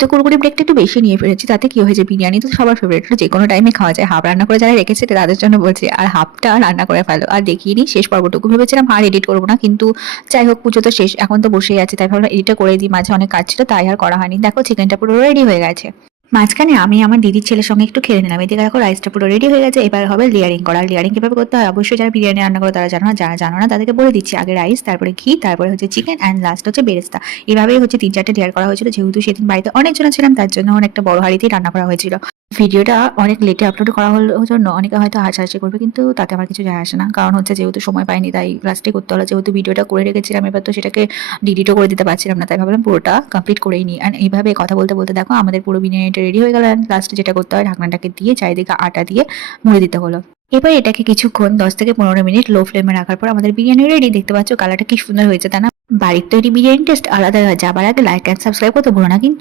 তো কুরকুরি ব্রেকটা একটু বেশি নিয়ে ফেলেছি, তাতে কি হয়েছে, বিরিয়ানি তো সবার ফেভারিট, যে কোনো টাইমে খাওয়া যায়। হাফ রান্না করে যারা রেখেছে তাদের জন্য বলছি, আর হাফটা রান্না করে ফেলো। আর দেখিনি শেষ পর্বটুকু, ভেবেছিলাম আর এডিট করবো না, কিন্তু যাই হোক পুজো তো শেষ, এখন তো বসেই আছে, তাই ভাবলাম এডিটটা করে দিই। মাঝে অনেক কাজ ছিল তাই আর করা হয়নি। দেখো চিকেনটা পুরো রেডি হয়ে গেছে। মাঝখানে আমি আমার দিদির ছেলের সঙ্গে একটু খেলে নিলাম। এদিকে দেখো রাইসটা পুরো রেডি হয়ে গেছে, এবার হবে লেয়ারিং করা। লেয়ারিং কিভাবে করতে হয় অবশ্যই যারা বিরিয়ানি রান্না করে তারা জানো না, যারা জানো না তাদেরকে বলে দিচ্ছি। আগে রাইস, তারপরে ঘি, তারপরে হচ্ছে চিকেন, অ্যান্ড লাস্ট হচ্ছে বেরেস্তা। এভাবেই হচ্ছে 3-4টে লেয়ার করা হয়েছিল। যেহেতু সেদিন বাড়িতে অনেকজন ছিলাম তার জন্য অনেকটা বড় হাঁড়িতেই রান্না করা হয়েছিল। ভিডিওটা অনেক লেটে আপলোড করা হলো জন্য অনেকে হয়তো হাসাহাসি করবে, কিন্তু তাতে আমার কিছু যায় আসে না। কারণ হচ্ছে যেহেতু সময় পাইনি তাই লাস্টে করতে হলো। যেহেতু ভিডিওটা করে রেখেছিলাম, এবার তো সেটাকে ডিলিটও করে দিতে পারছিলাম না, তাই ভাবলাম পুরোটা কমপ্লিট করেই নিই। অ্যান্ড এইভাবে কথা বলতে বলতে দেখো আমাদের পুরো বিরিয়ানিটা রেডি হয়ে গেল। অ্যান্ড লাস্টে যেটা করতে হয়, ঢাকনাটাকে দিয়ে চারিদিকে আটা দিয়ে মুড়ে দিতে হলো। এবার এটাকে কিছুক্ষণ 10 থেকে 15 মিনিট লো ফ্লেমে রাখার পর আমাদের বিরিয়ানি রেডি। দেখতে পাচ্ছ কালারটা কি সুন্দর হয়েছে, তাই না? বাড়ির তৈরি বিরিয়ানি টেস্ট আলাদা হয়। যাবার আগে লাইক অ্যান্ড সাবস্ক্রাইব করতে ভুলো না কিন্তু।